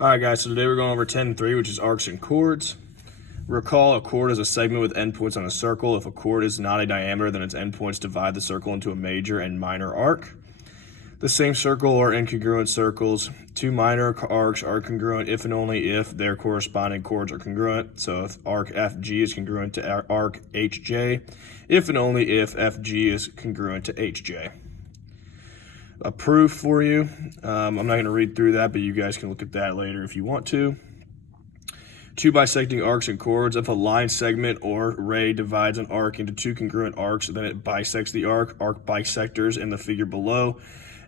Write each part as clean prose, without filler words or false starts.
All right, guys, so today we're going over 10.3, which is arcs and chords. Recall a chord is a segment with endpoints on a circle. If a chord is not a diameter, then its endpoints divide the circle into a major and minor arc. The same circle or incongruent circles. Two minor arcs are congruent if and only if their corresponding chords are congruent. So if arc FG is congruent to arc HJ, if and only if FG is congruent to HJ. A proof for you. I'm not going to read through that, but you guys can look at that later if you want to. Two bisecting arcs and chords. If a line segment or ray divides an arc into two congruent arcs, then it bisects the arc. Arc bisectors in the figure below.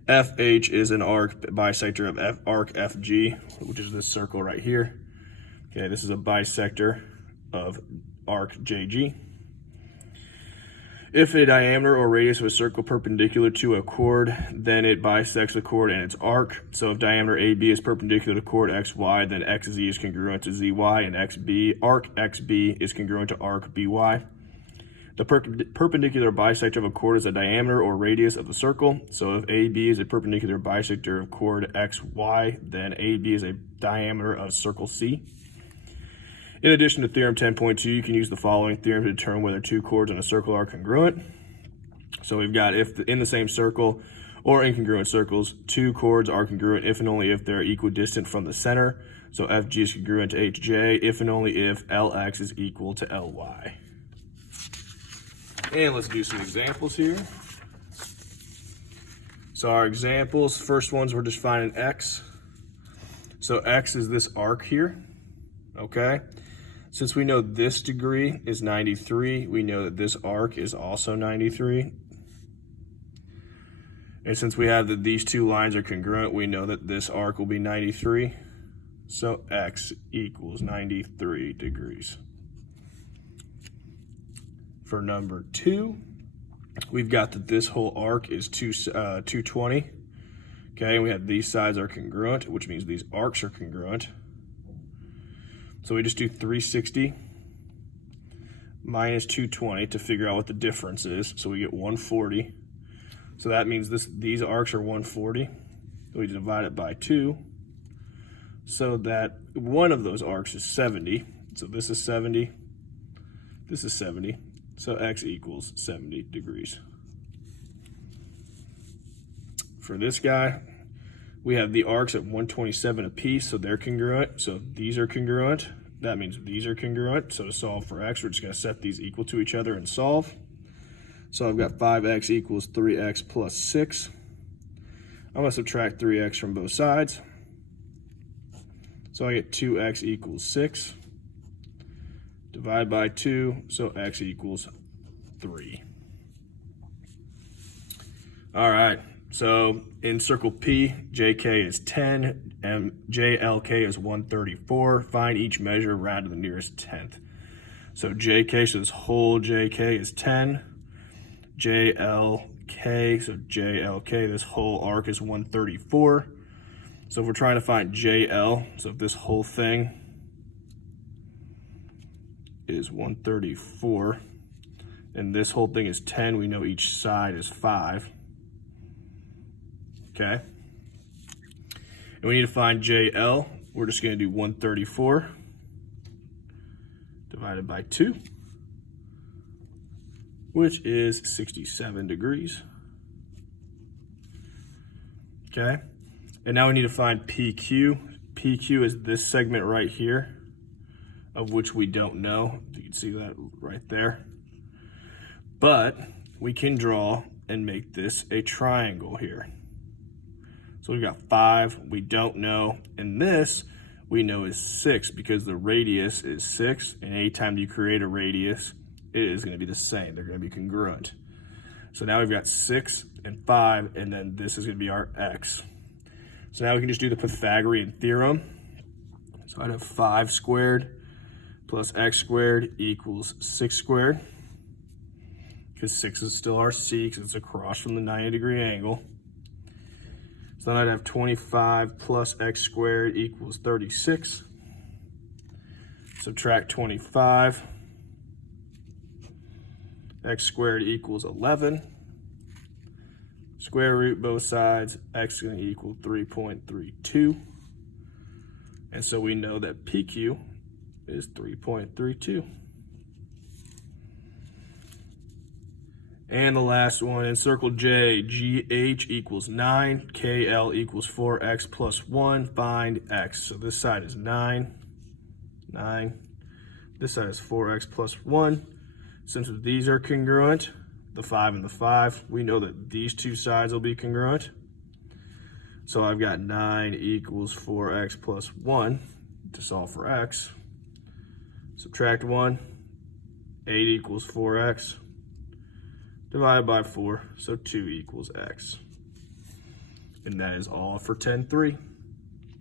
FH is an arc bisector of arc FG, which is this circle right here. Okay, this is a bisector of arc JG. If a diameter or radius of a circle perpendicular to a chord, then it bisects the chord and its arc. So if diameter AB is perpendicular to chord XY, then XZ is congruent to ZY, and arc XB is congruent to arc BY. The perpendicular bisector of a chord is a diameter or radius of the circle. So if AB is a perpendicular bisector of chord XY, then AB is a diameter of circle C. In addition to theorem 10.2, you can use the following theorem to determine whether two chords in a circle are congruent. So we've got if in the same circle or incongruent circles, two chords are congruent if and only if they're equidistant from the center. So FG is congruent to HJ if and only if LX is equal to LY. And let's do some examples here. So our examples, first ones we're just finding X. So X is this arc here, okay? Since we know this degree is 93, we know that this arc is also 93. And since we have that these two lines are congruent, we know that this arc will be 93. So X equals 93 degrees. For number 2, we've got that this whole arc is 220. Okay, and we have these sides are congruent, which means these arcs are congruent. So we just do 360 minus 220 to figure out what the difference is. So we get 140. So that means these arcs are 140. So we divide it by 2. So that one of those arcs is 70. So this is 70. This is 70. So X equals 70 degrees. For this guy, we have the arcs at 127 apiece, so they're congruent. So if these are congruent, that means these are congruent. So to solve for X, we're just going to set these equal to each other and solve. So I've got 5X equals 3X plus 6. I'm going to subtract 3X from both sides. So I get 2X equals 6. Divide by 2, so X equals 3. All right, so in circle P, JK is 10, and JLK is 134. Find each measure round to the nearest tenth. So JK, so this whole JK is 10. JLK, so JLK, this whole arc is 134. So if we're trying to find JL, so if this whole thing is 134 and this whole thing is 10, we know each side is 5. Okay, and we need to find JL. We're just going to do 134 divided by 2, which is 67 degrees. Okay, and now we need to find PQ. PQ is this segment right here, of which we don't know. You can see that right there. But we can draw and make this a triangle here. So we've got 5, we don't know, and this we know is 6 because the radius is 6, and anytime you create a radius, it is going to be the same. They're going to be congruent. So now we've got 6 and 5, and then this is going to be our X. So now we can just do the Pythagorean Theorem. So I'd have 5 squared plus X squared equals 6 squared, because 6 is still our C because it's across from the 90-degree angle. So then I'd have 25 plus X squared equals 36. Subtract 25. X squared equals 11. Square root both sides, X is going to equal 3.32. And so we know that PQ is 3.32. And the last one, in circle J, GH equals 9, KL equals 4x plus 1, find x. So this side is 9, 9. This side is 4x plus 1. Since these are congruent, the 5 and the 5, we know that these two sides will be congruent. So I've got 9 equals 4x plus 1 to solve for x. Subtract 1, 8 equals 4x. Divided by 4, so 2 equals x. And that is all for 10.3.